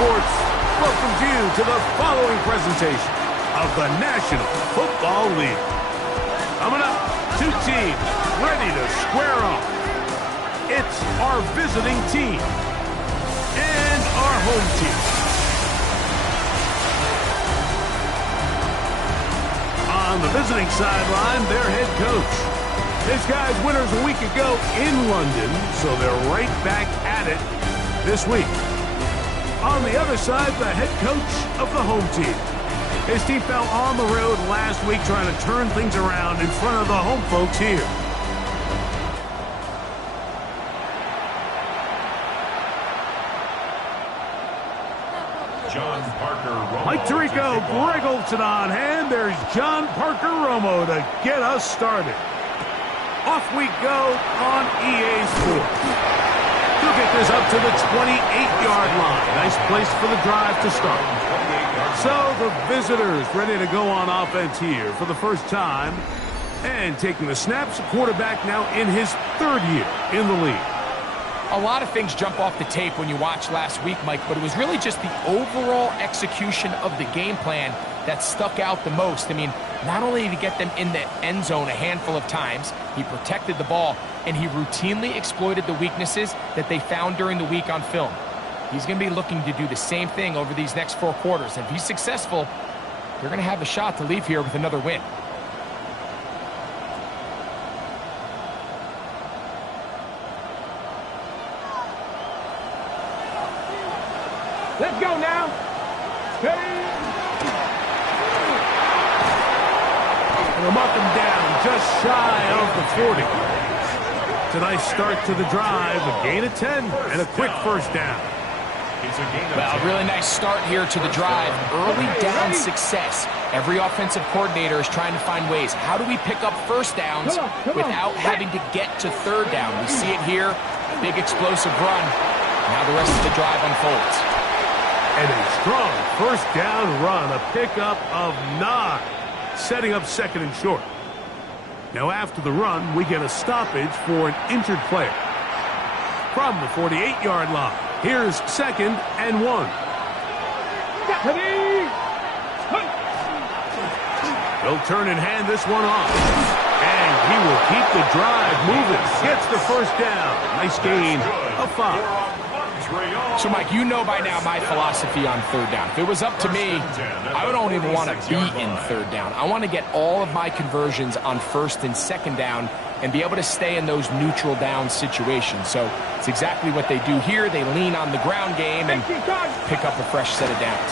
Sports welcomes you to the following presentation of the National Football League. Coming up, two teams ready to square off. It's our visiting team and our home team. On the visiting sideline, their head coach. This guy's winners a week ago in London, so they're right back at it this week. On the other side, the head coach of the home team. His team fell on the road last week trying to turn things around in front of the home folks here. John Parker Romo. Mike Tirico, Greg Olson on hand. There's John Parker Romo to get us started. Off we go on EA Sports. He'll get this up to the 28-yard line. Nice place for the drive to start. So the visitors ready to go on offense here for the first time. And taking the snaps, a quarterback now in his third year in the league. A lot of things jump off the tape when you watch last week, Mike, but it was really just the overall execution of the game plan that stuck out the most. I mean, not only did he get them in the end zone a handful of times, he protected the ball, and he routinely exploited the weaknesses that they found during the week on film. He's going to be looking to do the same thing over these next 4 quarters. If he's successful, they're going to have a shot to leave here with another win. Let's go now. They'll mark him down just shy of the 40. It's a nice start to the drive, a gain of 10, and a quick first down. Well, a really nice start here to the drive. Early down success. Every offensive coordinator is trying to find ways. How do we pick up first downs without having to get to third down? We see it here. Big explosive run. Now the rest of the drive unfolds. And a strong first down run, a pickup of 9, setting up second and short. Now after the run, we get a stoppage for an injured player. From the 48-yard line, here's second and 1. They'll turn and hand this one off. And he will keep the drive moving. Gets the first down. Nice gain of 5. So, Mike, you know by now my philosophy on third down. If it was up to me, I don't even want to be in third down. I want to get all of my conversions on first and second down and be able to stay in those neutral down situations. So it's exactly what they do here. They lean on the ground game and pick up a fresh set of downs.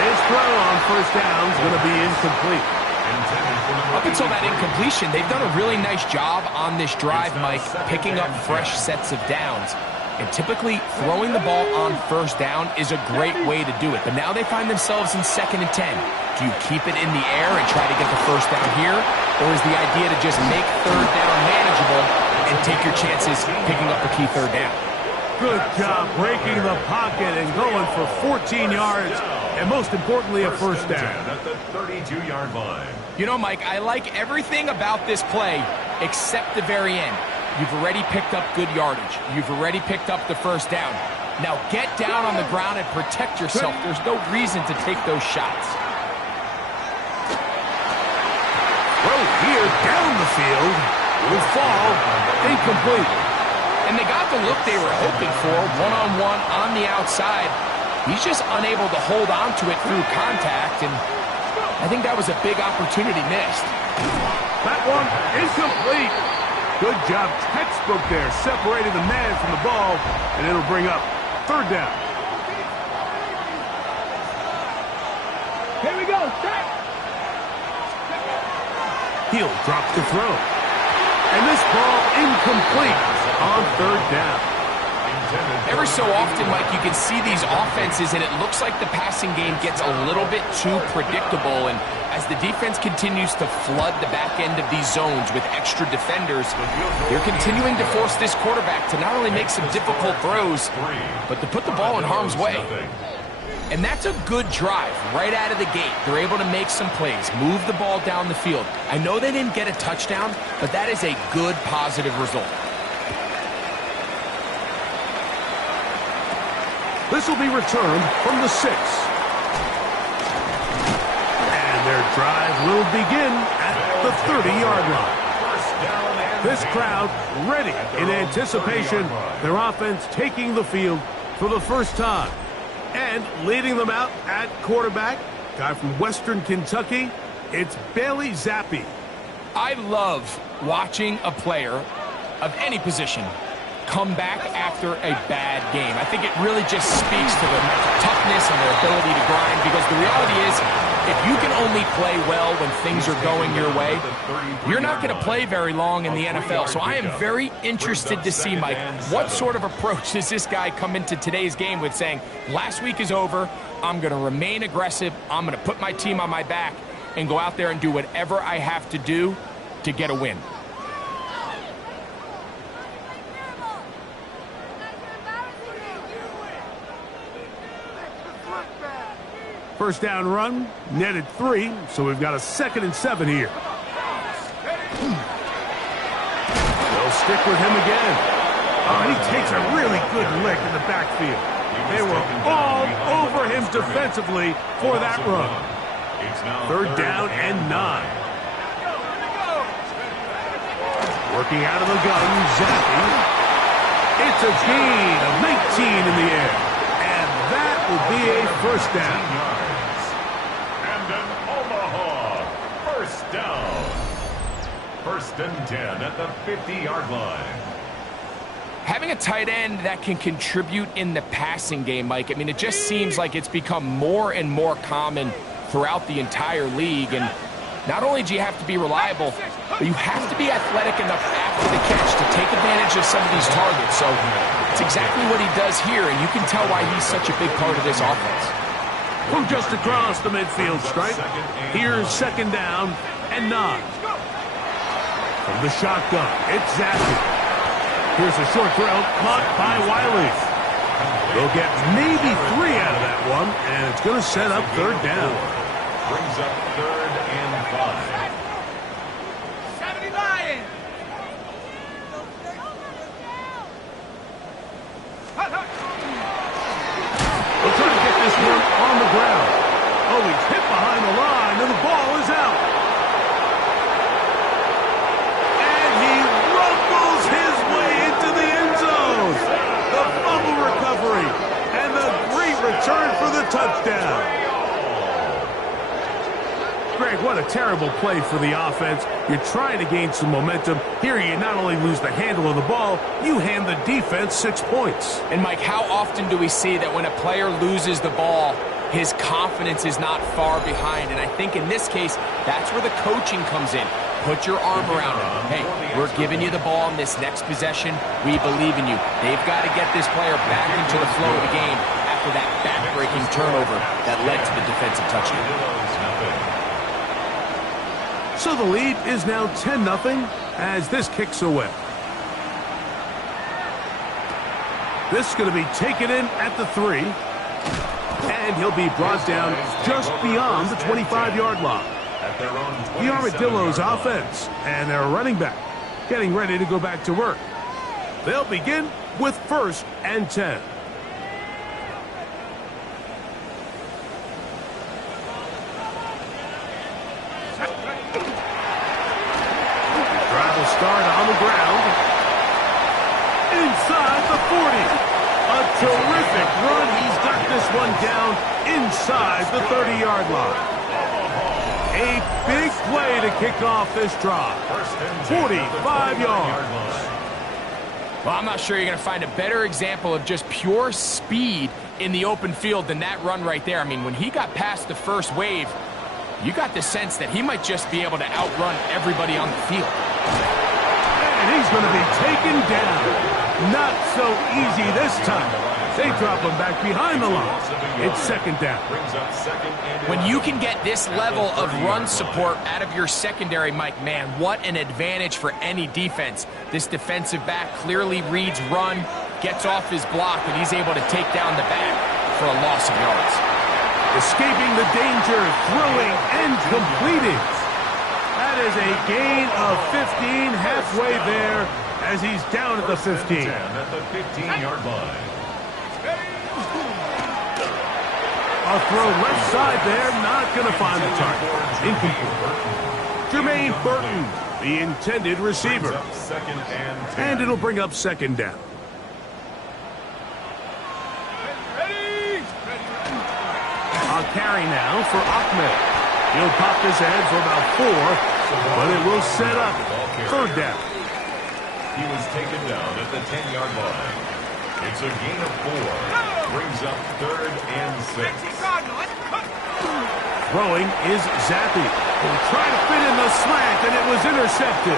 His throw on first down is going to be incomplete. Up until that incompletion, they've done a really nice job on this drive, Mike, picking up fresh sets of downs. And typically, throwing the ball on first down is a great way to do it. But now they find themselves in second and 10. Do you keep it in the air and try to get the first down here? Or is the idea to just make third down manageable and take your chances picking up a key third down? Good job breaking the pocket and going for 14 yards. And most importantly, a first down. At the 32-yard line. You know, Mike, I like everything about this play except the very end. You've already picked up good yardage. You've already picked up the first down. Now get down on the ground and protect yourself. There's no reason to take those shots. Throw here down the field. Will fall. Incomplete. And they got the look they were hoping for, one-on-one on the outside. He's just unable to hold on to it through contact, and I think that was a big opportunity missed. That one incomplete. Good job, textbook there, separating the man from the ball, and it'll bring up third down. Here we go. He'll drop the throw. And this ball incomplete on third down. Every so often, Mike, you can see these offenses, and it looks like the passing game gets a little bit too predictable. And as the defense continues to flood the back end of these zones with extra defenders, they're continuing to force this quarterback to not only make some difficult throws, but to put the ball in harm's way. And that's a good drive right out of the gate. They're able to make some plays, move the ball down the field. I know they didn't get a touchdown, but that is a good, positive result. This will be returned from the 6. And their drive will begin at the 30-yard line. This crowd ready in anticipation. Their offense taking the field for the first time. And leading them out at quarterback, guy from Western Kentucky, it's Bailey Zappi. I love watching a player of any position come back after a bad game. I think it really just speaks to their mental toughness and their ability to grind, because the reality is, if you can only play well when things are going your way, you're not going to play very long in the NFL. So I am very interested to see, Mike, what sort of approach does this guy come into today's game with, saying, last week is over, I'm going to remain aggressive, I'm going to put my team on my back and go out there and do whatever I have to do to get a win. First down run, netted 3, so we've got a 2nd and 7 here. They'll stick with him again. Oh, and he takes a really good lick in the backfield. They were all over him defensively for that run. 3rd down and 9. Working out of the gun, Zappi. It's a gain of 19 in the air. And that will be a first down. Omaha, first down. 1st and 10 at the 50-yard line. Having a tight end that can contribute in the passing game, Mike, I mean, it just seems like it's become more and more common throughout the entire league. And not only do you have to be reliable, but you have to be athletic enough after the catch to take advantage of some of these targets. So it's exactly what he does here, and you can tell why he's such a big part of this offense. From just across the midfield stripe, here's 2nd down and 9. From the shotgun, it's Zappi. Here's a short throw, caught by Wiley. They'll get maybe 3 out of that one, and it's going to set up 3rd down. Brings up 3rd and 5. 70 Lions! They'll try to get this one on the ground. Oh, he's hit behind the line, and the ball is out. And he rumbles his way into the end zone. The fumble recovery, and the great return for the touchdown. Greg, what a terrible play for the offense. You're trying to gain some momentum. Here you not only lose the handle of the ball, you hand the defense 6 points. And, Mike, how often do we see that when a player loses the ball, his confidence is not far behind? And I think in this case, that's where the coaching comes in. Put your arm around him. Hey, we're giving you the ball in this next possession. We believe in you. They've got to get this player back into the flow of the game after that back-breaking turnover that led to the defensive touchdown. So the lead is now 10-0 as this kicks away. This is going to be taken in at the 3. And he'll be brought down just beyond the 25-yard line. The Armadillos offense and their running back getting ready to go back to work. They'll begin with 1st and 10. Start on the ground. Inside the 40. A terrific run. He's got this one down inside the 30-yard line. A big play to kick off this drive. 45 yards. Well, I'm not sure you're going to find a better example of just pure speed in the open field than that run right there. I mean, when he got past the first wave, you got the sense that he might just be able to outrun everybody on the field. And he's going to be taken down. Not so easy this time. They drop him back behind the line. It's 2nd down. When you can get this level of run support out of your secondary, Mike, man, what an advantage for any defense. This defensive back clearly reads run, gets off his block, and he's able to take down the back for a loss of yards. Escaping the danger, throwing, and completing. That is a gain of 15, halfway there, as he's down at the 15. At the 15-yard line. A throw left side there, not going to find the target. Incomplete. Jermaine Burton, the intended receiver. And it'll bring up second down. A carry now for Ahmed. He'll pop this ahead for about 4, but it will set up third down. He was taken down at the 10-yard line. It's a gain of 4. Brings up 3rd and 6. Throwing is Zappi. He'll try to fit in the slant, and it was intercepted.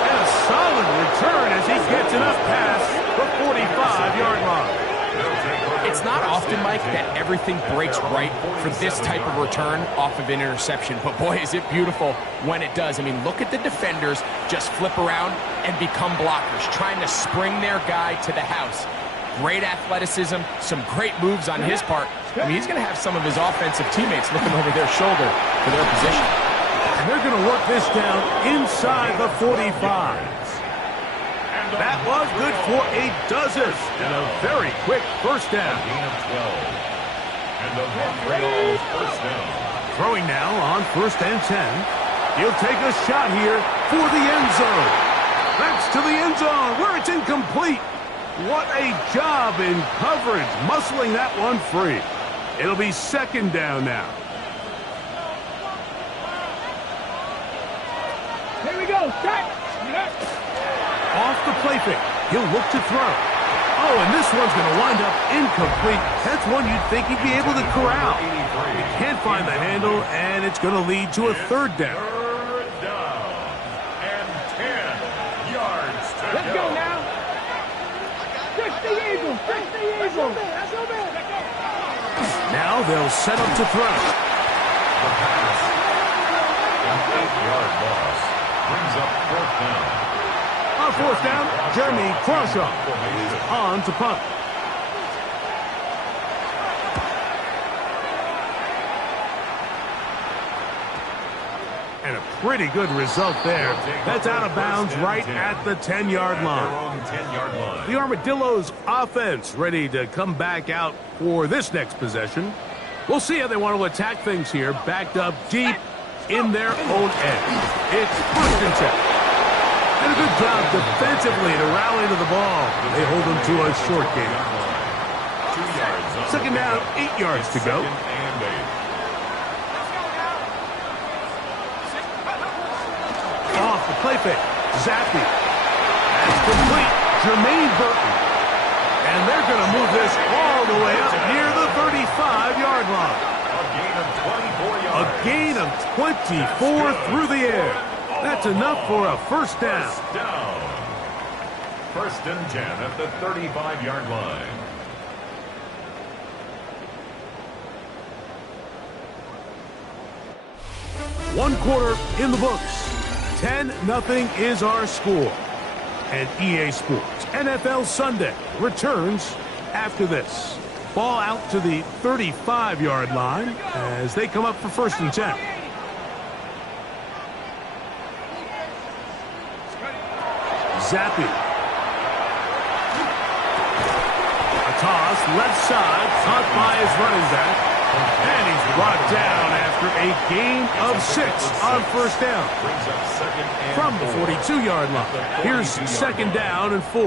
And a solid return as he gets enough pass for 45-yard line. It's not often, Mike, that everything breaks right for this type of return off of an interception. But boy, is it beautiful when it does. I mean, look at the defenders just flip around and become blockers, trying to spring their guy to the house. Great athleticism, some great moves on his part. I mean, he's going to have some of his offensive teammates looking over their shoulder for their position. And they're going to work this down inside the 45. That was good for a dozen. And a very quick first down. Gain of 12. And the Montreal first down. Throwing now on 1st and 10. He'll take a shot here for the end zone. That's to the end zone where it's incomplete. What a job in coverage, muscling that one free. It'll be second down now. Here we go. Set. Off the play fake. He'll look to throw. Oh, and this one's going to wind up incomplete. That's one you'd think he'd be able to corral. He can't find the handle, and it's going to lead to a third down. Third down. And 10 yards to Let's go now. Fix the eagle. Fix the eagle. Now they'll set up to throw. The pass. An 8-yard loss. Brings up 4th down. On 4th down, Jeremy Crawshaw is on to punt. And a pretty good result there. That's out of bounds right at the 10-yard line. The Armadillos offense ready to come back out for this next possession. We'll see how they want to attack things here, backed up deep in their own end. It's 1st and 10. And a good job defensively to rally to the ball. They hold them to a short gain. 2 yards. Second down, 8 yards to go. Off the play fake. Zappi. That's complete. Jermaine Burton. And they're going to move this all the way up near the 35-yard line. A gain of 24 through the air. That's enough for a first down. 1st and 10 at the 35-yard line. One quarter in the books. 10-0 is our score. And EA Sports NFL Sunday returns after this. Ball out to the 35-yard line as they come up for 1st and 10. Zappi. A toss, left side, caught by his running back. And he's brought down after a gain of 6 on 1st down. From the 42-yard line. Here's 2nd down and 4.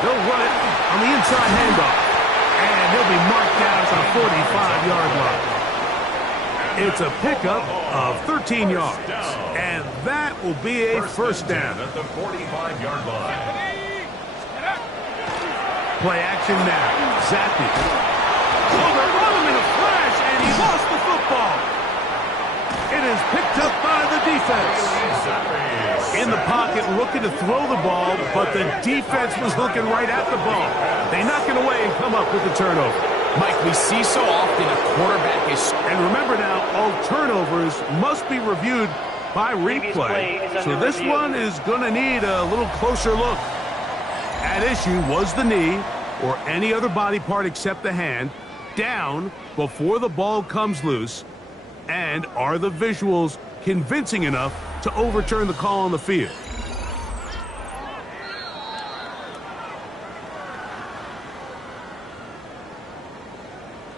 They'll run it on the inside handoff. And he'll be marked down at the 45-yard line. It's a pickup of 13 yards. And that will be a first down. At the 45-yard line. Play action now. Zappi. Oh, they're on him in a flash, and he lost the football. It is picked up by the defense. In the pocket, looking to throw the ball, but the defense was looking right at the ball. They knock it away and come up with the turnover. Mike, we see so often a quarterback is... And remember now, all turnovers must be reviewed by replay. So this one is going to need a little closer look. At issue was the knee, or any other body part except the hand, down before the ball comes loose. And are the visuals convincing enough to overturn the call on the field?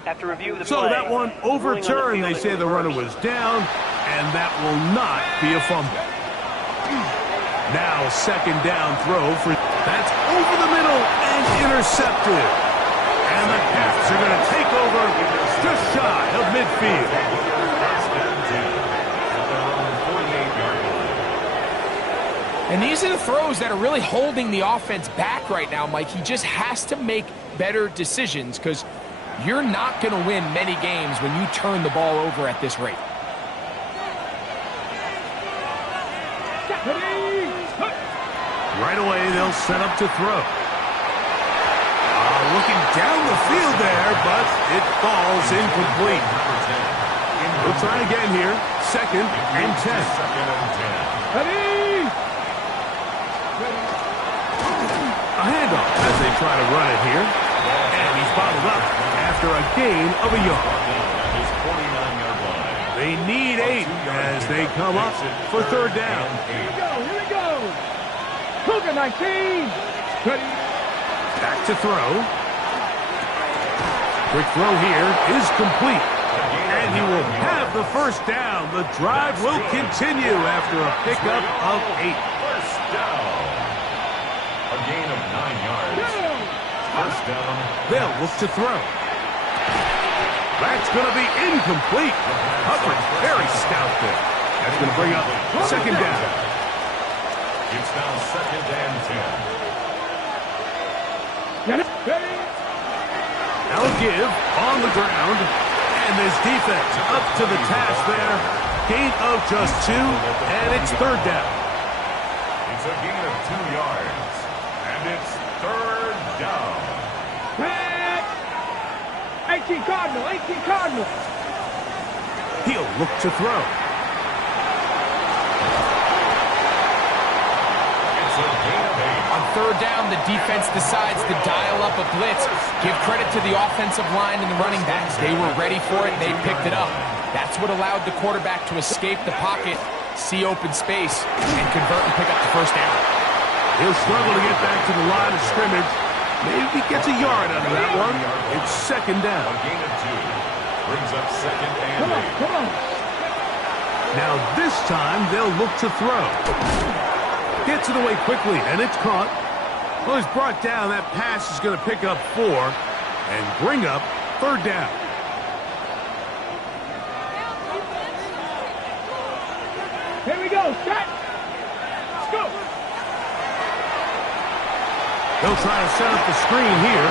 After review of the So play, that one overturned. They say the runner was down, and that will not be a fumble. Now second down throw for that's over the middle and intercepted. And the Cats are going to take over just shy of midfield. And these are the throws that are really holding the offense back right now, Mike. He just has to make better decisions because you're not going to win many games when you turn the ball over at this rate. Right away, they'll set up to throw. Looking down the field there, but it falls incomplete. We'll try again here. Second and 10. A handoff as they try to run it here. And he's bottled up after a gain of a yard. They need 8 as they come up for third down. Here we go. Cougar 19. Ready. Back to throw. Quick throw here is complete. And he will have the first down. The drive will continue after a pickup of 8. First down. A gain of 9 yards. First down. They'll look to throw. That's going to be incomplete. Coverage very stout there. That's going to bring up second down. It's now second and 10. Now a give on the ground. And this defense up to the task there. Gain of just 2, and it's third down. It's a gain of 2 yards. And it's third down. 18 Cardinal, 18 Cardinal. He'll look to throw. It's a gain of 8. On third down, the defense decides to dial up a blitz. Give credit to the offensive line and the running backs. They were ready for it. They picked it up. That's what allowed the quarterback to escape the pocket, see open space, and convert and pick up the first down. He'll struggle to get back to the line of scrimmage. Maybe he gets a yard out of that one. It's second down. A gain of 2. Brings up second and 8. Come on. Now this time they'll look to throw. Gets it away quickly, and it's caught. Well, he's brought down. That pass is going to pick up 4 and bring up third down. Here we go. Set. Let's go. They'll try to set up the screen here.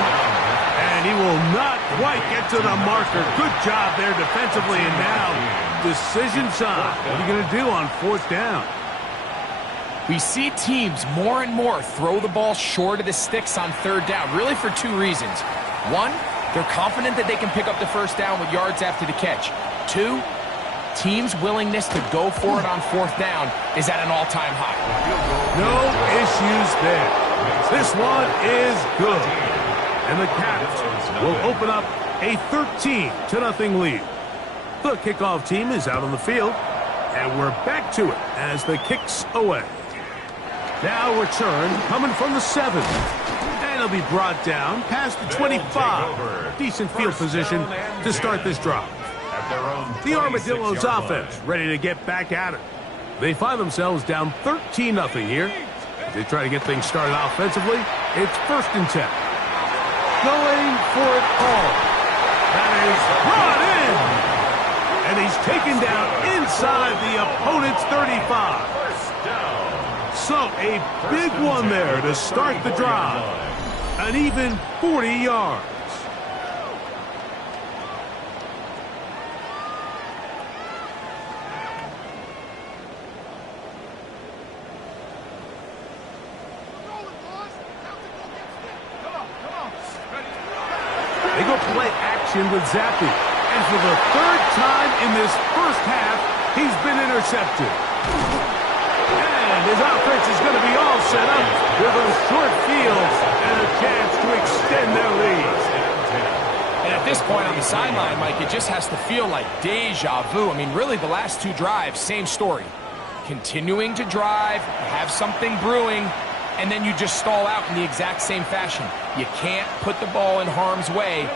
And he will not quite get to the marker. Good job there defensively. And now decision time. What are you going to do on fourth down? We see teams more and more throw the ball short of the sticks on third down, really for 2 reasons. 1, they're confident that they can pick up the first down with yards after the catch. 2, teams' willingness to go for it on fourth down is at an all-time high. No issues there. This one is good. And the Cats will open up a 13-0 lead. The kickoff team is out on the field, and we're back to it as the kick's away. Now return coming from the 7. And it'll be brought down past the 25. Decent field position to start this drive. The Armadillos offense ready to get back at it. They find themselves down 13-0 here. As they try to get things started offensively, it's first and 10. Going for it all. That is brought in. And he's taken down inside the opponent's 35. So a big one there to start the drive. An even 40 yards. They go play action with Zappi. And for the 3rd time in this first half, he's been intercepted. And his offense is going to be all set up with a short field and a chance to extend their lead. And at this point on the sideline, Mike, it just has to feel like deja vu. I mean, really, the last 2 drives, same story. Continuing to drive, have something brewing, and then you just stall out in the exact same fashion. You can't put the ball in harm's way.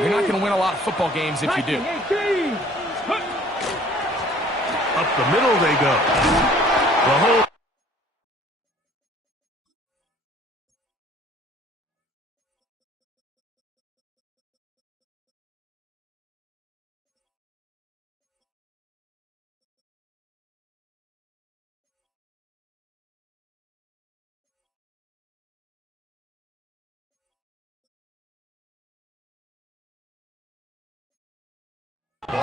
You're not going to win a lot of football games if you do. Up the middle they go. The whole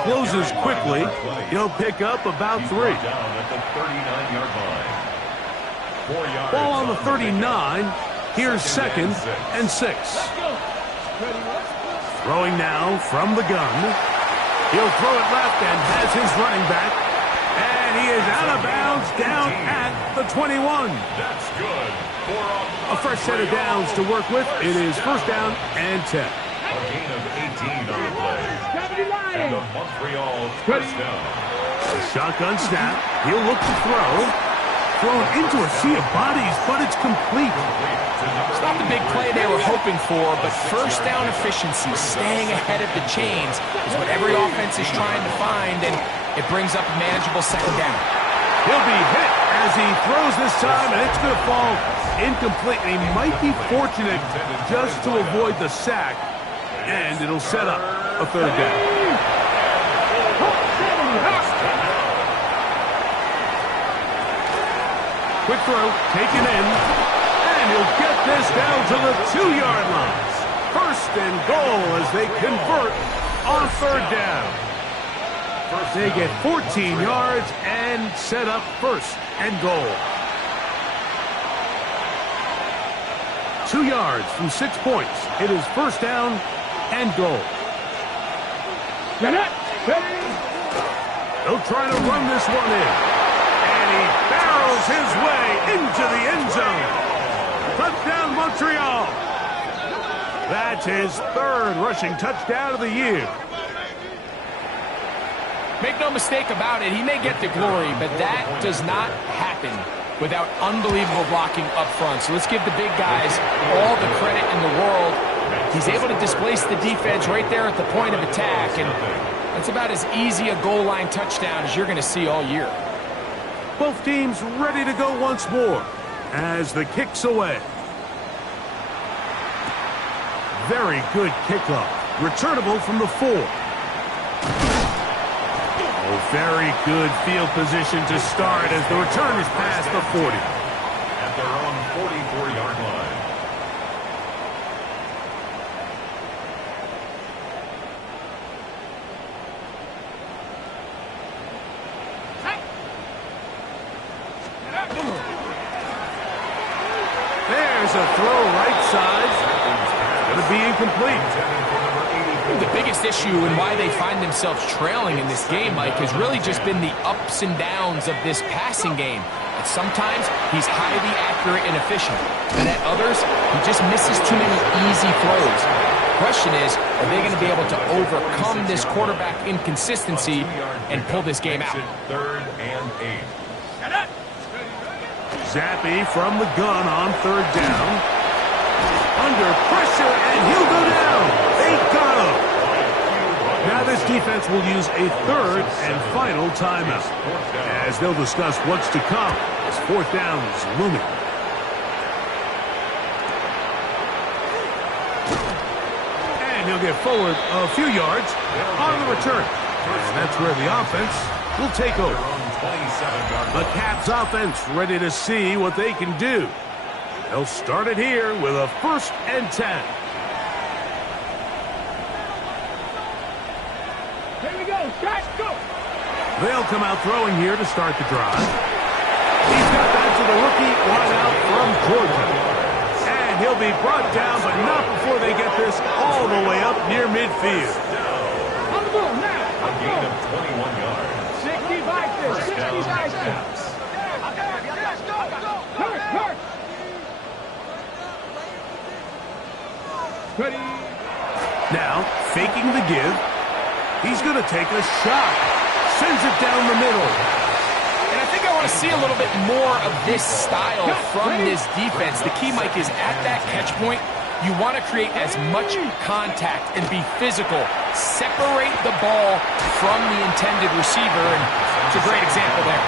closes quickly. He'll pick up about 3. Down at the 39-yard line. 4 yards. Ball on the 39. Here's second and 6. Throwing now from the gun. He'll throw it left and has his running back. And he is out of bounds down at the 21. That's good. A fresh set of downs to work with. It is first down and 10. A gain of 18 on the play. And the Montreal first down. A shotgun snap. He'll look to throw. Thrown into a sea of bodies, but it's complete. It's not the big play they were hoping for, but first down efficiency, staying ahead of the chains, is what every offense is trying to find, and it brings up a manageable second down. He'll be hit as he throws this time, and it's going to fall incomplete. And he might be fortunate just to avoid the sack, and it'll set up a third down. Quick throw, taken in, and he'll get this down to the 2-yard line. First and goal as they convert on third down. They get 14 yards and set up first and goal. 2 yards from 6 points. It is first down and goal. They'll try to run this one in. And he barrels his way into the end zone. Touchdown, Montreal. That's his third rushing touchdown of the year. Make no mistake about it, he may get the glory, but that does not happen without unbelievable blocking up front. So let's give the big guys all the credit in the world. He's able to displace the defense right there at the point of attack, and that's about as easy a goal line touchdown as you're going to see all year. Both teams ready to go once more as the kick's away. Very good kickoff. Returnable from the 4. Oh, very good field position to start as the return is past the 40. At their own 44-yard line. There's a throw right side. Going to be incomplete. The biggest issue and why they find themselves trailing in this game, Mike, has really just been the ups and downs of this passing game. And sometimes he's highly accurate and efficient, but at others, he just misses too many easy throws. The question is, are they going to be able to overcome this quarterback inconsistency and pull this game out? Third and 8. Zappy from the gun on third down. Under pressure, and he'll go down. They got him. Now this defense will use a third and final timeout, as they'll discuss what's to come as fourth down is looming. And he'll get forward a few yards on the return. And that's where the offense will take over. The Caps offense ready to see what they can do. They'll start it here with a first and 10. Here we go. Shot, go. They'll come out throwing here to start the drive. He's got that to the rookie wideout from Georgia. And he'll be brought down, but not before they get this all the way up near midfield. On the move now. A gain of 21 yards. 65 this. 65 this. Hurt. Ready. Now, faking the give. He's going to take a shot. Sends it down the middle. And I think I want to see a little bit more of this style from this defense. The key, Mike, is at that catch point, you want to create as much contact and be physical. Separate the ball from the intended receiver, and it's a great example there.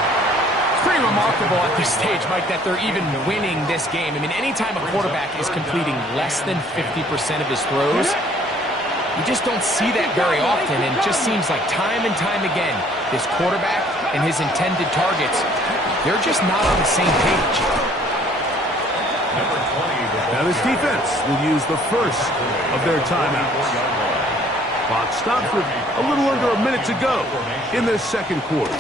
It's pretty remarkable at this stage, Mike, that they're even winning this game. I mean, anytime a quarterback is completing less than 50% of his throws, you just don't see that very often, and it just seems like time and time again, this quarterback and his intended targets, they're just not on the same page. Now this defense will use the first of their timeouts. Clock stops with a little under a minute to go in this second quarter.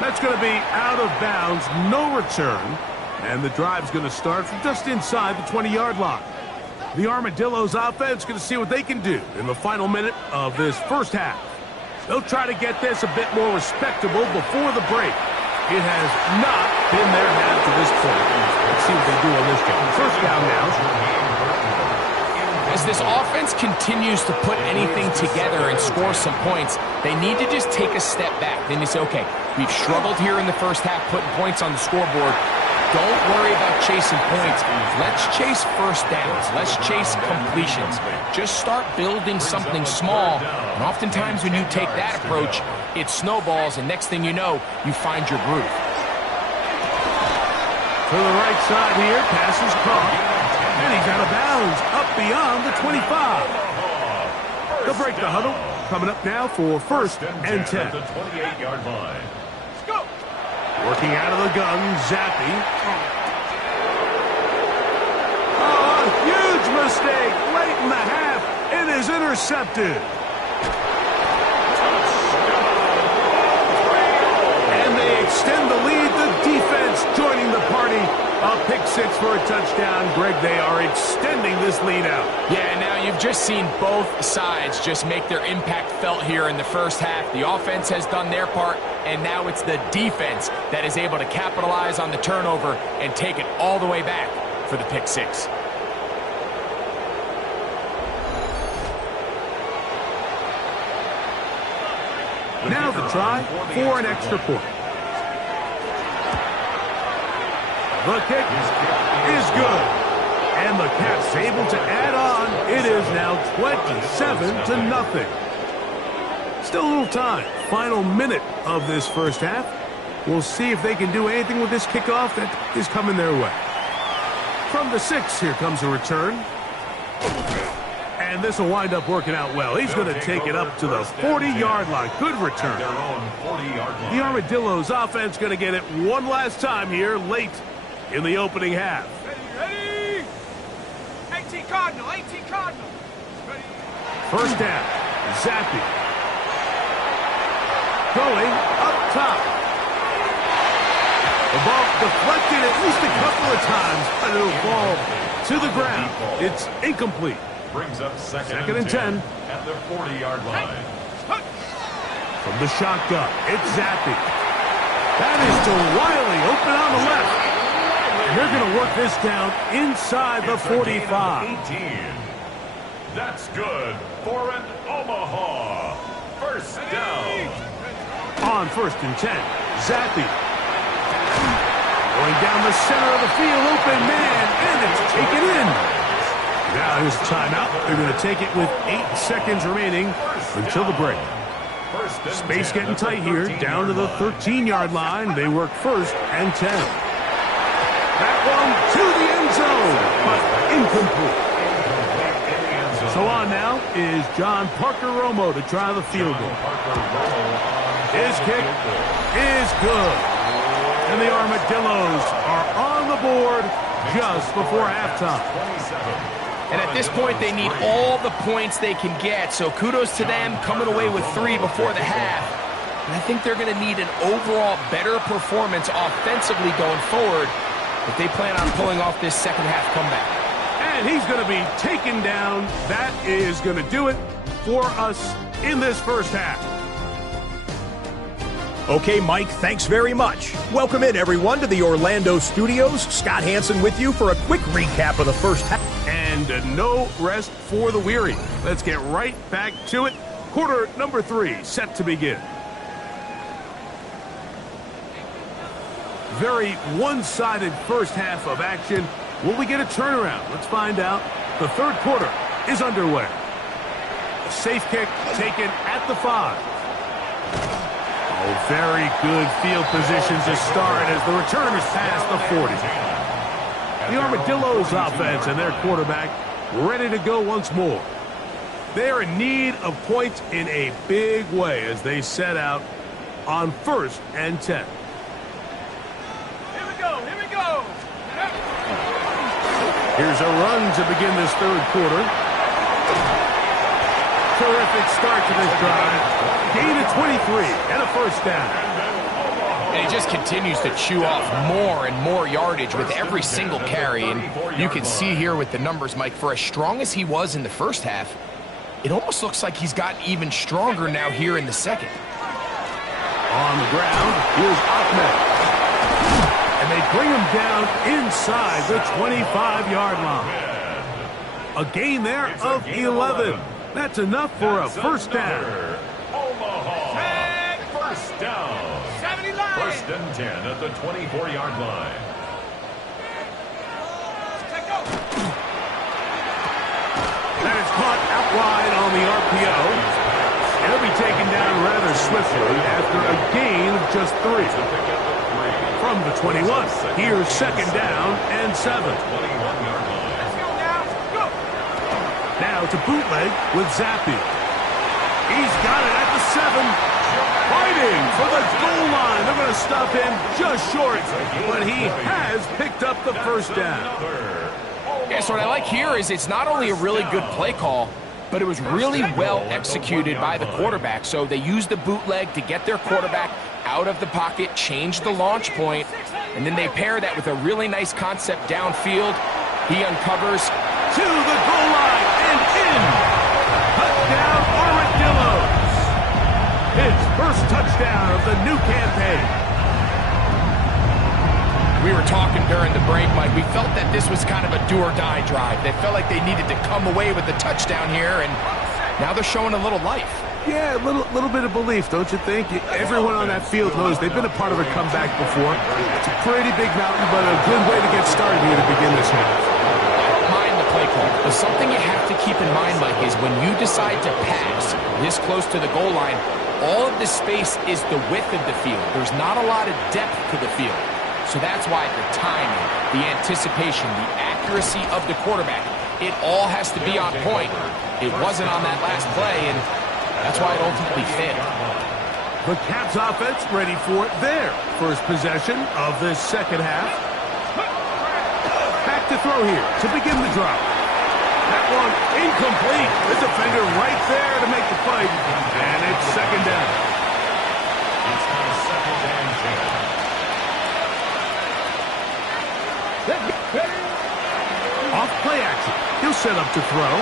That's going to be out of bounds, no return. And the drive's going to start from just inside the 20-yard line. The Armadillos offense going to see what they can do in the final minute of this first half. They'll try to get this a bit more respectable before the break. It has not been their half to this point. Let's see what they do on this game. First down now. As this offense continues to put anything together and score some points, they need to just take a step back. Then they say, okay, we've struggled here in the first half putting points on the scoreboard. Don't worry about chasing points. Let's chase first downs. Let's chase completions. Just start building something small. And oftentimes when you take that approach, it snowballs, and next thing you know, you find your groove. To the right side here, pass is caught. And he's out of bounds, up beyond the 25. They'll break the huddle. Coming up now for first and 10. The 28-yard line. Working out of the gun, Zappy. Oh, a huge mistake late in the half. It is intercepted. And they extend the lead. The defense joining the party. A pick six for a touchdown. Greg, they are extending this lead out. Yeah, now you've just seen both sides just make their impact felt here in the first half. The offense has done their part, and now it's the defense that is able to capitalize on the turnover and take it all the way back for the pick six. Now the try for an extra point. The kick is good. And the Cats able to add on. It is now 27-0. Still a little time. Final minute of this first half. We'll see if they can do anything with this kickoff that is coming their way. From the 6, here comes a return. And this will wind up working out well. He's going to take it up to the 40-yard line. Good return. The Armadillos offense going to get it one last time here late in the opening half. Ready? 18 Cardinal, 18 Cardinal. Ready? First down. Zappy. Going up top. The ball deflected at least a couple of times, but it'll fall to the ground. It's incomplete. Brings up second and 10. At the 40-yard line. From the shotgun, it's Zappy. That is to Wiley, open on the left. And they're going to work this down inside the 45. 18. That's good for an Omaha. First down. On first and 10, Zappy. Going down the center of the field, open man, and it's taken in. Now here's a timeout. They're going to take it with 8 seconds remaining until the break. Space getting tight here, down to the 13-yard line. They work first and 10. That one to the end zone, but incomplete. So on now is John Parker Romo to try the field goal. His kick is good. And the Armadillos are on the board just before halftime. And at this point, they need all the points they can get. So kudos to them coming away with 3 before the half. And I think they're going to need an overall better performance offensively going forward if they plan on pulling off this second half comeback. And he's going to be taken down. That is going to do it for us in this first half. Okay, Mike, thanks very much. Welcome in, everyone, to the Orlando studios. Scott Hansen with you for a quick recap of the first half. And no rest for the weary. Let's get right back to it. Quarter number 3 set to begin. Very one-sided first half of action. Will we get a turnaround? Let's find out. The third quarter is underway. A safe kick taken at the 5. Oh, very good field position to start as the return is past the 40. The Armadillos offense and their quarterback ready to go once more. They're in need of points in a big way as they set out on 1st and 10. Here we go, here we go. Here's a run to begin this third quarter. Terrific start to this drive. Gain of 23 and a first down. And he just continues to chew off more and more yardage with every single carry. And you can see here with the numbers, Mike, for as strong as he was in the first half, it almost looks like he's gotten even stronger now here in the second. On the ground, here's Ahmed. And they bring him down inside the 25-yard line. A gain there of 11. That's enough for a first down. Omaha. First down. 70 line. 1st and 10 at the 24-yard line. That is caught out wide on the RPO. And he'll be taken down rather swiftly after a gain of just 3. From the 21, here's 2nd down and 7. Now to bootleg with Zappi. He's got it at the 7. Fighting for the goal line. They're going to stop him just short, but he has picked up the first down. Yeah, so what I like here is it's not only a really good play call, but it was really well executed by the quarterback. So they used the bootleg to get their quarterback out of the pocket, change the launch point, and then they pair that with a really nice concept downfield. He uncovers to the goal line and in. Touchdown Armadillos. His first touchdown of the new campaign. We were talking during the break, Mike. We felt that this was kind of a do-or-die drive. They felt like they needed to come away with the touchdown here, and now they're showing a little life. Yeah, a little bit of belief, don't you think? Everyone on that field knows they've been a part of a comeback before. It's a pretty big mountain, but a good way to get started here to begin this half. Mind the play call. But something you have to keep in mind, Mike, is when you decide to pass this close to the goal line, all of the space is the width of the field. There's not a lot of depth to the field. So that's why the timing, the anticipation, the accuracy of the quarterback, it all has to be on point. It wasn't on that last play, and that's why it ultimately failed. The Caps offense ready for their first possession of this second half. Back to throw here to begin the drive. That one incomplete. The defender right there to make the fight, and it's 2nd down. It's now 2nd and 10. Off play action. He'll set up to throw.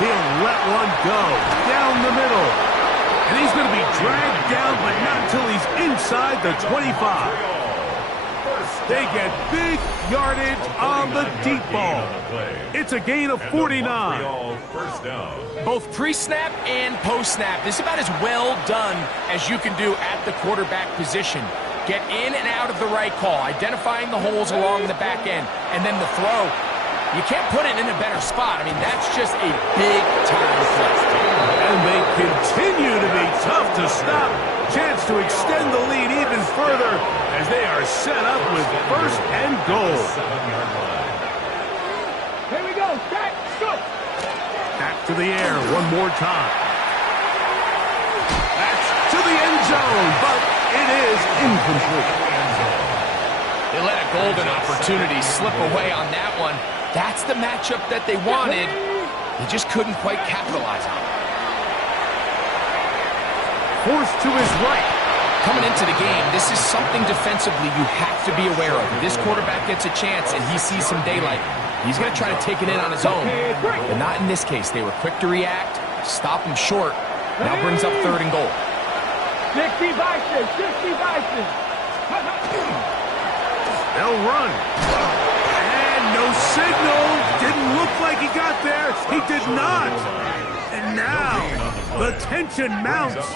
He'll let one go down the middle. And he's going to be dragged down, but not until he's inside the 25. They get big yardage on the deep ball. It's a gain of 49. First down. Both pre-snap and post-snap. This is about as well done as you can do at the quarterback position. Get in and out of the right call, identifying the holes along the back end, and then the throw. You can't put it in a better spot. I mean, that's just a big-time play. And they continue to be tough to stop. Chance to extend the lead even further as they are set up with 1st and goal. 7-yard line. Here we go, set, go. Back to the air one more time. That's to the end zone, but it is incomplete. They let a golden opportunity slip away on that one. That's the matchup that they wanted. They just couldn't quite capitalize on it. Forced to his right. Coming into the game, this is something defensively you have to be aware of. If this quarterback gets a chance and he sees some daylight, he's going to try to take it in on his own. But not in this case. They were quick to react, stop him short. Now brings up 3rd and goal. 60 vices, 60 vices. They'll run. And no signal. Didn't look like he got there. He did not. And now, the tension mounts.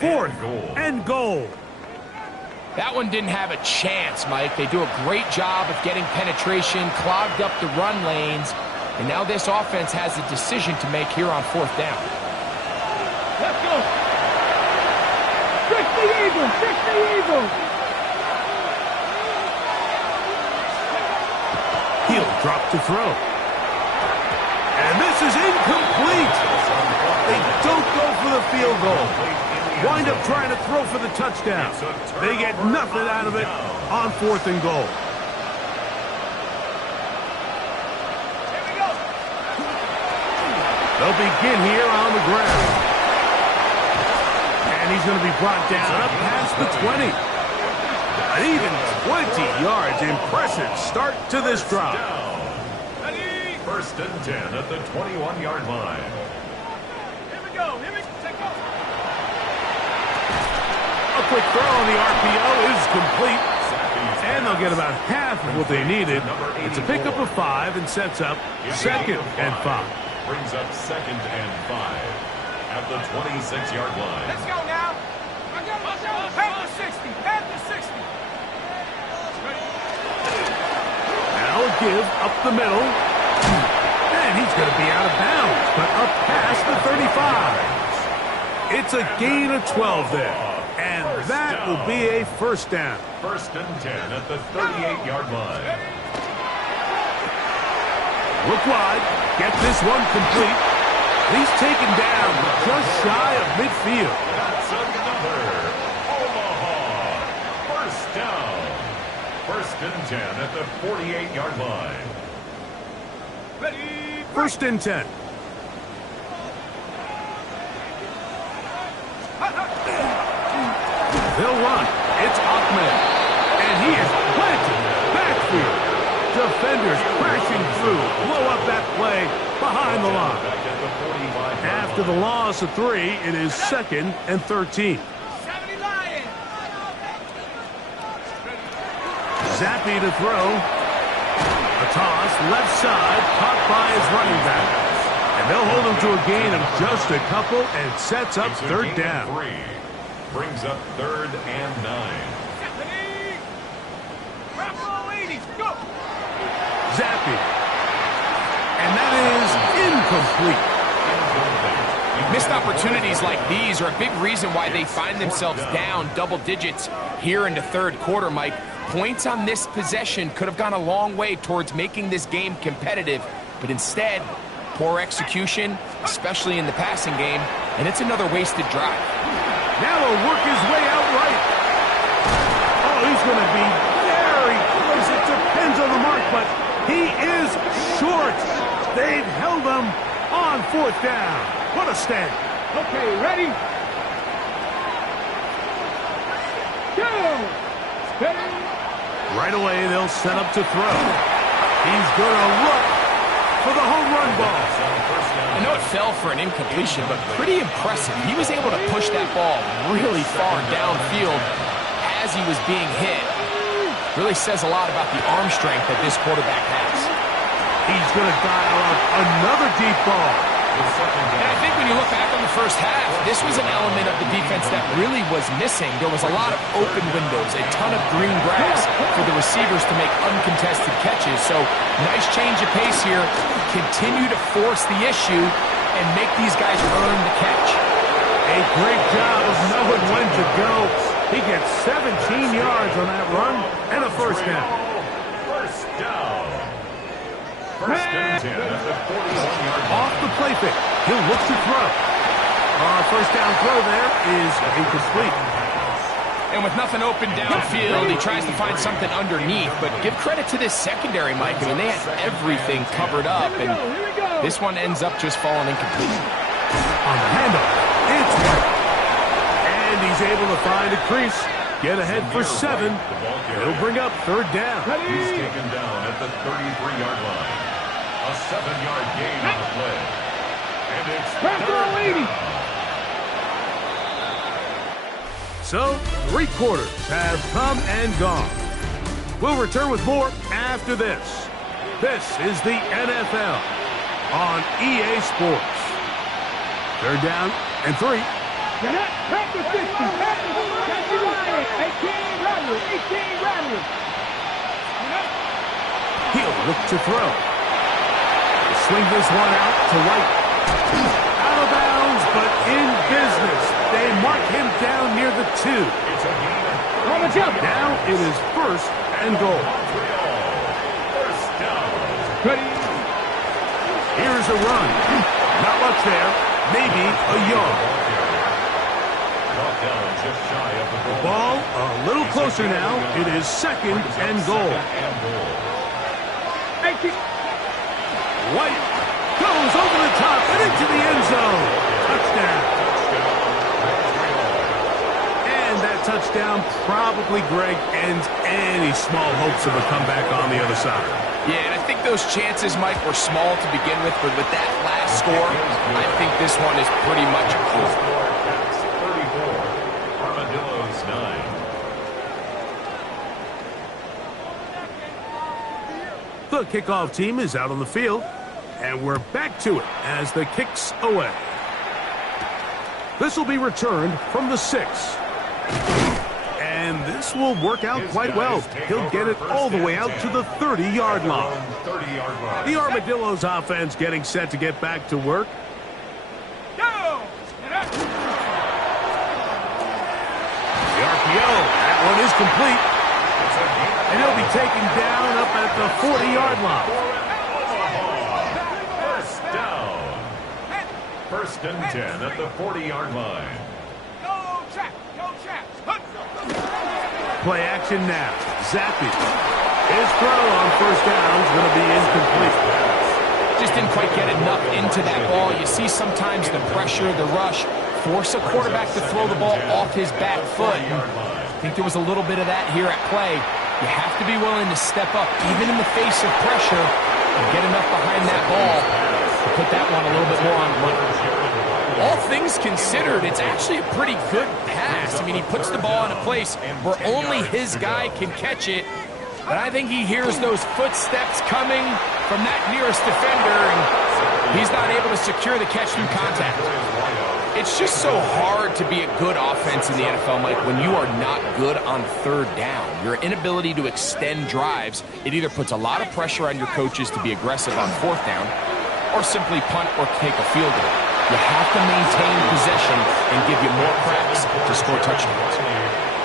4th and goal. That one didn't have a chance, Mike. They do a great job of getting penetration, clogged up the run lanes, and now this offense has a decision to make here on 4th down. Let's go. Trick the Eagle. Trick the Eagle. He'll drop to throw. And this is incomplete. They don't go for the field goal. Wind up trying to throw for the touchdown. They get nothing out of it on 4th and goal. They'll begin here on the ground. And he's going to be brought down up past the 20. An even 20 yards. Impressive start to this drive. 1st and 10 at the 21-yard line. Here we go. Here we go. Take off. A quick throw on the RPO is complete. And they'll get about half of what they needed. It's a pickup of 5 and sets up 2nd and 5. Brings up 2nd and 5 at the 26-yard line. Let's go now. Head to 60. Head to 60. Now a give up the middle. And he's going to be out of bounds, but up past the 35. It's a gain of 12 there. And that will be a 1st down. 1st and 10 at the 38-yard line. Look wide. Get this one complete. He's taken down just shy of midfield. That's another Omaha 1st down. 1st and 10 at the 48-yard line. Ready. 1st and 10. They'll run. It's Ahmed. And he is planted backfield. Defenders crashing through. Blow up that play behind the line. After the loss of 3, it is 2nd and 13. 70 Lions. Zappy to throw. A toss, left side, caught by his running back. And they'll hold him to a gain of just a couple and sets up 3rd down. 3. Brings up 3rd and 9. Go. Zappy. And that is incomplete. Missed opportunities like these are a big reason why they find themselves down double digits here in the 3rd quarter, Mike. Points on this possession could have gone a long way towards making this game competitive, but instead, poor execution, especially in the passing game, and it's another wasted drive. Now he'll work his way out right. Oh, he's going to be very close. It depends on the mark, but he is short. They've held him on 4th down. What a stand. Okay, ready? Go! Ready? Right away, they'll set up to throw. He's going to look for the home run ball. I know it fell for an incompletion, but pretty impressive. He was able to push that ball really far downfield as he was being hit. Really says a lot about the arm strength that this quarterback has. He's going to dial up another deep ball. And I think when you look back on the first half, this was an element of the defense that really was missing. There was a lot of open windows, a ton of green grass for the receivers to make uncontested catches. So nice change of pace here. Continue to force the issue and make these guys earn the catch. A great job of knowing when to go. He gets 17 yards on that run and a 1st down. 1st down. 1st and 10 at the 41-yard line. Off the play fake. He'll look to throw. 1st down throw there is incomplete. And with nothing open downfield, he tries to find something underneath. But give credit to this secondary, Mike. I mean, they had everything covered up, and this one ends up just falling incomplete. On the handoff, it's White. And he's able to find a crease. Get ahead for 7. It'll bring up 3rd down. He's taken down at the 33-yard line. A 7-yard gain on the play. And it's 3rd down. So, 3 quarters have come and gone. We'll return with more after this. This is the NFL on EA Sports. 3rd down and 3. Head to 50. Head to 50. He'll look to throw. Swing this one out to White. Out of bounds, but in business. They mark him down near the 2. It's a gain. Now it is first and goal. Montreal. First down. Here's a run. Not much there. Maybe a yard. Brought down just shy of the goal. Ball a little closer now. It is second and goal. White goes over the top and into the end zone. Touchdown. And that touchdown probably, Greg, ends any small hopes of a comeback on the other side. Yeah, and I think those chances, Mike, were small to begin with, but with that last score, I think this one is pretty much a cruise. 34, Armadillos 9. The kickoff team is out on the field, and we're back to it as the kick's away. This will be returned from the 6. And this will work out quite well. He'll get it all the way out to the 30-yard line. The Armadillos offense getting set to get back to work. The RPO, that one is complete. And he'll be taken down up at the 40-yard line. First down. First and 10 at the 40-yard line. Play action now. Zappy. His throw on first down is going to be incomplete. Just didn't quite get enough into that ball. You see sometimes the pressure, the rush, force a quarterback to throw the ball off his back foot. I think there was a little bit of that here at play. You have to be willing to step up, even in the face of pressure, and get enough behind that ball to put that one a little bit more on the money. All things considered, it's actually a pretty good pass. I mean, he puts the ball in a place where only his guy can catch it. But I think he hears those footsteps coming from that nearest defender, and he's not able to secure the catch through contact. It's just so hard to be a good offense in the NFL, Mike, when you are not good on third down. Your inability to extend drives, it either puts a lot of pressure on your coaches to be aggressive on fourth down, or simply punt or take a field goal. You have to maintain possession and give you more cracks to score touchdowns.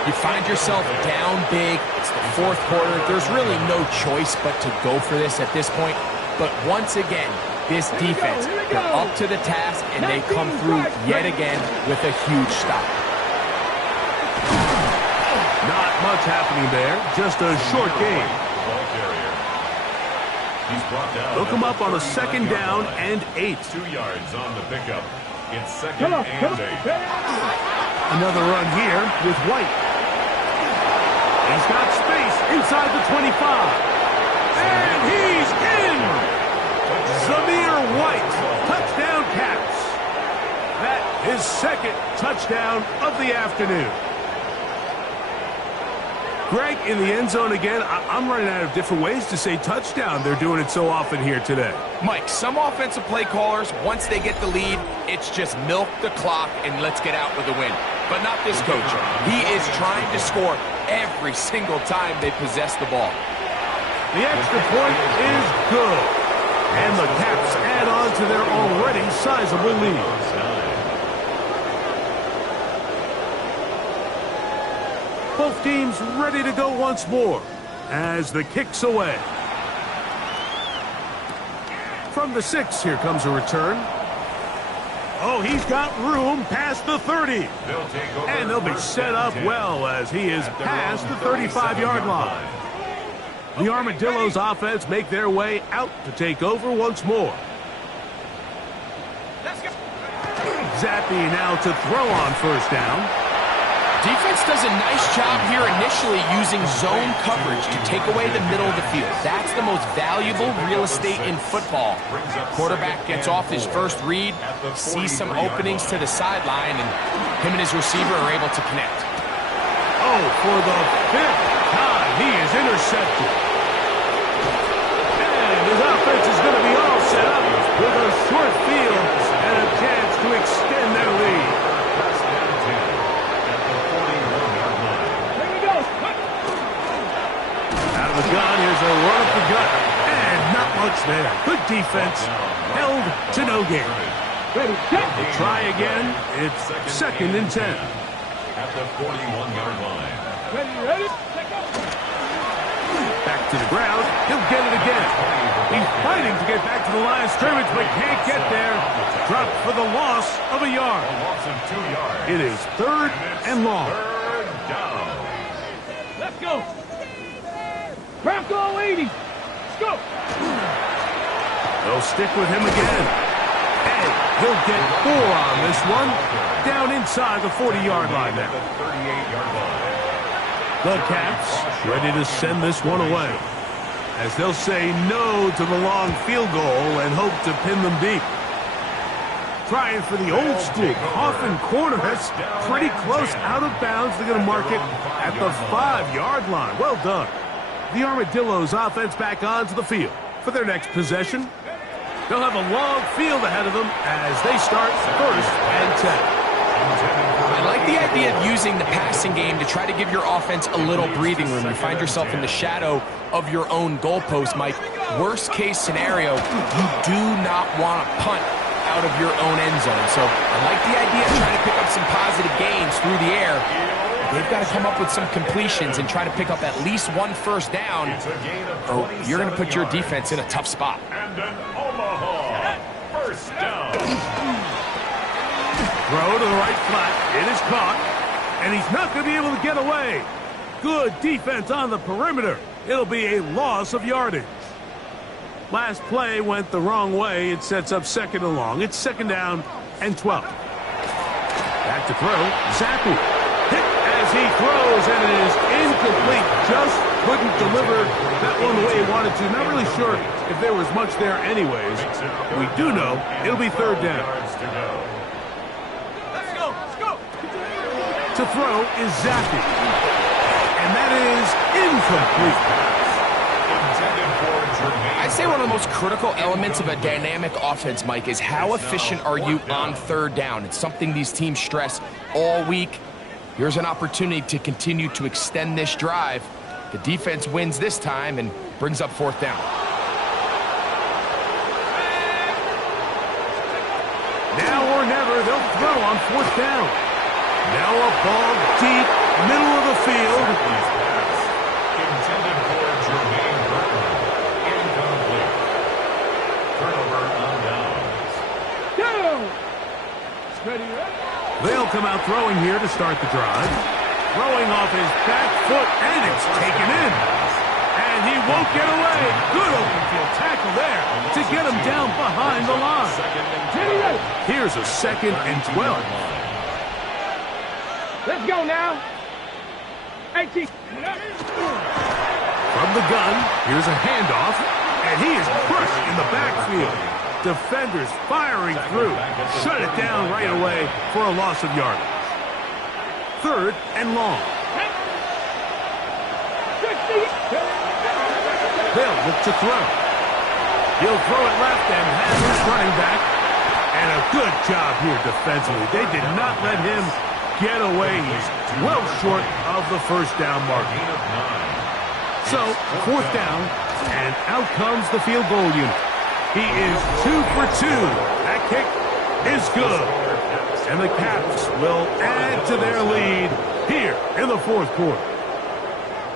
You find yourself down big. It's the fourth quarter. There's really no choice but to go for this at this point. But once again, this defense, they're up to the task, and they come through yet again with a huge stop. Not much happening there. Just a short game. They'll come up on a second down and 8. 2 yards on the pickup. It's second and 8. Another run here with White. He's got space inside the 25. And he's in! Zamir White, touchdown Caps. That is second touchdown of the afternoon. Greg, in the end zone again, I'm running out of different ways to say touchdown. They're doing it so often here today. Mike, some offensive play callers, once they get the lead, it's just milk the clock and let's get out with a win. But not this coach. He is trying to score every single time they possess the ball. The extra point is good. And the Caps add on to their already sizable lead. Both teams ready to go once more as the kick's away. From the 6, here comes a return. Oh, he's got room past the 30. And they'll be set up well as he is past the 35-yard line. The Armadillos offense make their way out to take over once more. Zappy now to throw on first down. Defense does a nice job here initially using zone coverage to take away the middle of the field. That's the most valuable real estate in football. Quarterback gets off his first read, sees some openings to the sideline, and him and his receiver are able to connect. Oh, for the 5th time, he is intercepted. And his offense is going to be all set up with a short field and a chance to extend their lead. much there. Good defense. Held to no gain. Ready, set. Try again. It's 2nd and 10. At the 41-yard line. Ready, set go. Back to the ground. He'll get it again. He's fighting to get back to the line of scrimmage, but can't get there. Dropped for the loss of a yard. A loss of 2 yards. It is 3rd and long. 3rd down. Let's go. Bronco 80. Let's go. They'll stick with him again. And he'll get 4 on this one. Down inside the 40-yard line now. The 38-yard line. The Caps ready to send this one away, as they'll say no to the long field goal and hope to pin them deep. Trying for the old school coffin corner. That's pretty close out of bounds. They're going to mark it at the 5-yard line. Well done. The Armadillos offense back onto the field for their next possession. They'll have a long field ahead of them as they start 1st and 10. I like the idea of using the passing game to try to give your offense a little breathing room. You find yourself in the shadow of your own goalpost, Mike. Worst case scenario, you do not want to punt out of your own end zone. So I like the idea of trying to pick up some positive gains through the air. They've got to come up with some completions and try to pick up at least 1 first down, or you're going to put your defense in a tough spot. And an Omaha 1st down. Throw to the right flat. It is caught. And he's not going to be able to get away. Good defense on the perimeter. It'll be a loss of yardage. Last play went the wrong way. It sets up 2nd and long. It's 2nd down and 12. Back to throw. Zappy. Hit as he throws, and it is incomplete. Just couldn't deliver that one the way he wanted to. Not really sure if there was much there anyways. We do know it'll be 3rd down. To throw is Zappy. And that is incomplete. I'd say one of the most critical elements of a dynamic offense, Mike, is how efficient are you on 3rd down. It's something these teams stress all week. Here's an opportunity to continue to extend this drive. The defense wins this time and brings up 4th down. Now or never, they'll throw on 4th down. Now a ball deep, middle of the field. Intended for Jermaine Burton. Incomplete. Turnover on downs. Down. Ready. They'll come out throwing here to start the drive. Throwing off his back foot, and it's taken in. And he won't get away. Good open field tackle there to get him down behind the line. Here's a 2nd and 12. Let's go now. 18. From the gun, here's a handoff, and he is crushed in the backfield. Defenders firing through. Shut it down right away for a loss of yardage. 3rd and long. They'll look to throw. He'll throw it left and have his running back. And a good job here defensively. They did not let him get away. He's well short of the 1st down mark. So, 4th down, and out comes the field goal unit. He is 2 for 2. That kick is good. And the Caps will add to their lead here in the 4th quarter.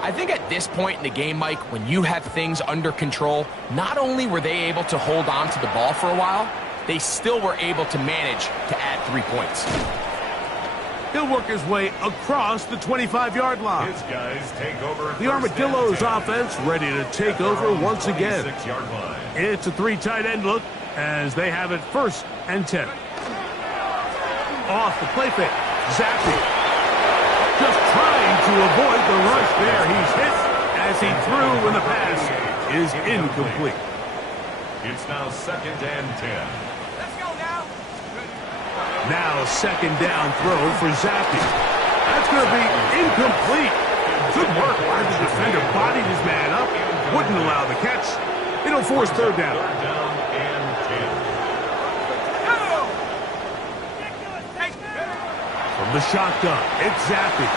I think at this point in the game, Mike, when you have things under control, not only were they able to hold on to the ball for a while, they still were able to manage to add 3 points. He'll work his way across the 25-yard line. His guys take over. The Armadillos offense ready to take over once again. 26-yard line. It's a 3 tight end look as they have it 1st and 10. Off the play fake. Zappy. Just trying to avoid the rush there. He's hit as he threw when the pass is incomplete. It's now 2nd and 10. Now a 2nd down throw for Zappy. That's going to be incomplete. Good work by the defender. Bodied his man up. Wouldn't allow the catch. It'll force 3rd down. 3rd down and 10. From the shotgun, it's Zappy.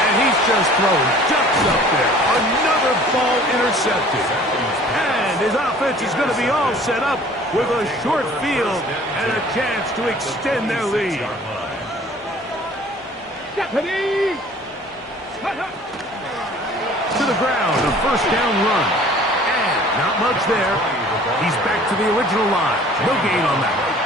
And he's just throwing ducks up there. Another ball intercepted. And his offense is going to be all set up with a short field and a chance to extend their lead. Deputy! To the ground, a first down run. And not much there. He's back to the original line. No gain on that one.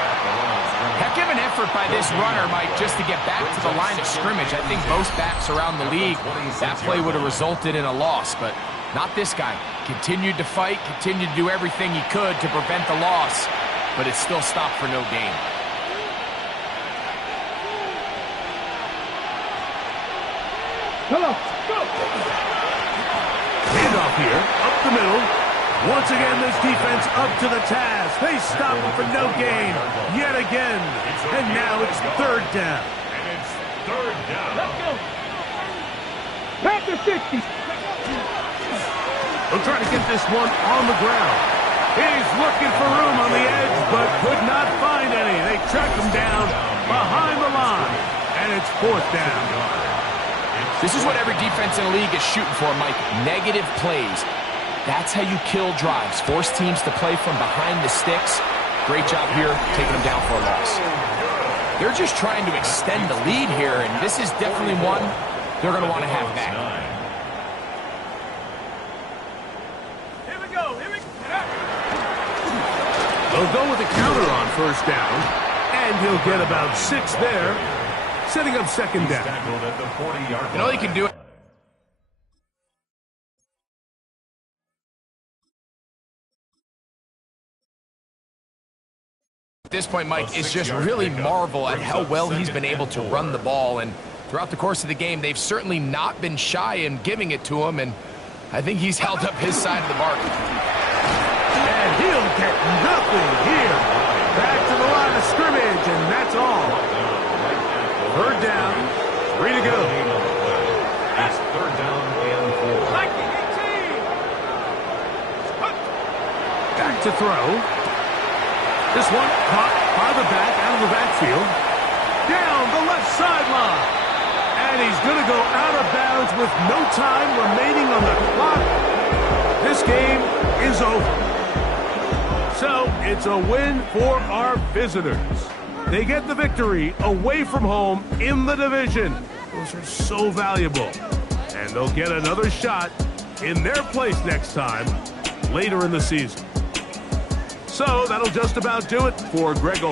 Heck of an effort by this runner, Mike, just to get back to the line of scrimmage. I think most backs around the league, that play would have resulted in a loss, but not this guy. Continued to fight, continued to do everything he could to prevent the loss, but it still stopped for no gain. Hello, go! Handoff here, up the middle. Once again, this defense up to the task. They stop him for no gain yet again. And now it's third down. And it's third down. Let's go! Back to 60. They'll try to get this one on the ground. He's looking for room on the edge, but could not find any. They track him down behind the line. And it's fourth down. This is what every defense in the league is shooting for, Mike. Negative plays. That's how you kill drives. Force teams to play from behind the sticks. Great job here, taking them down for a loss. They're just trying to extend the lead here, and this is definitely one they're going to want to have back. Here we go, here we go. They'll go with the counter on first down, and he'll get about 6 there, setting up second down. Tackled at the 40-yard line. You know, he can do it. At this point, Mike, is just really marvel at how well he's been able to run the ball. And throughout the course of the game, they've certainly not been shy in giving it to him. And I think he's held up his side of the bargain. And he'll get nothing here. Back to the line of scrimmage, and that's all. Third down, 3 to go. It's third down and 4. Back to throw. This one caught by the back, out of the backfield. Down the left sideline. And he's going to go out of bounds with no time remaining on the clock. This game is over. So it's a win for our visitors. They get the victory away from home in the division. Those are so valuable. And they'll get another shot in their place next time later in the season. So that'll just about do it for Greg Olson.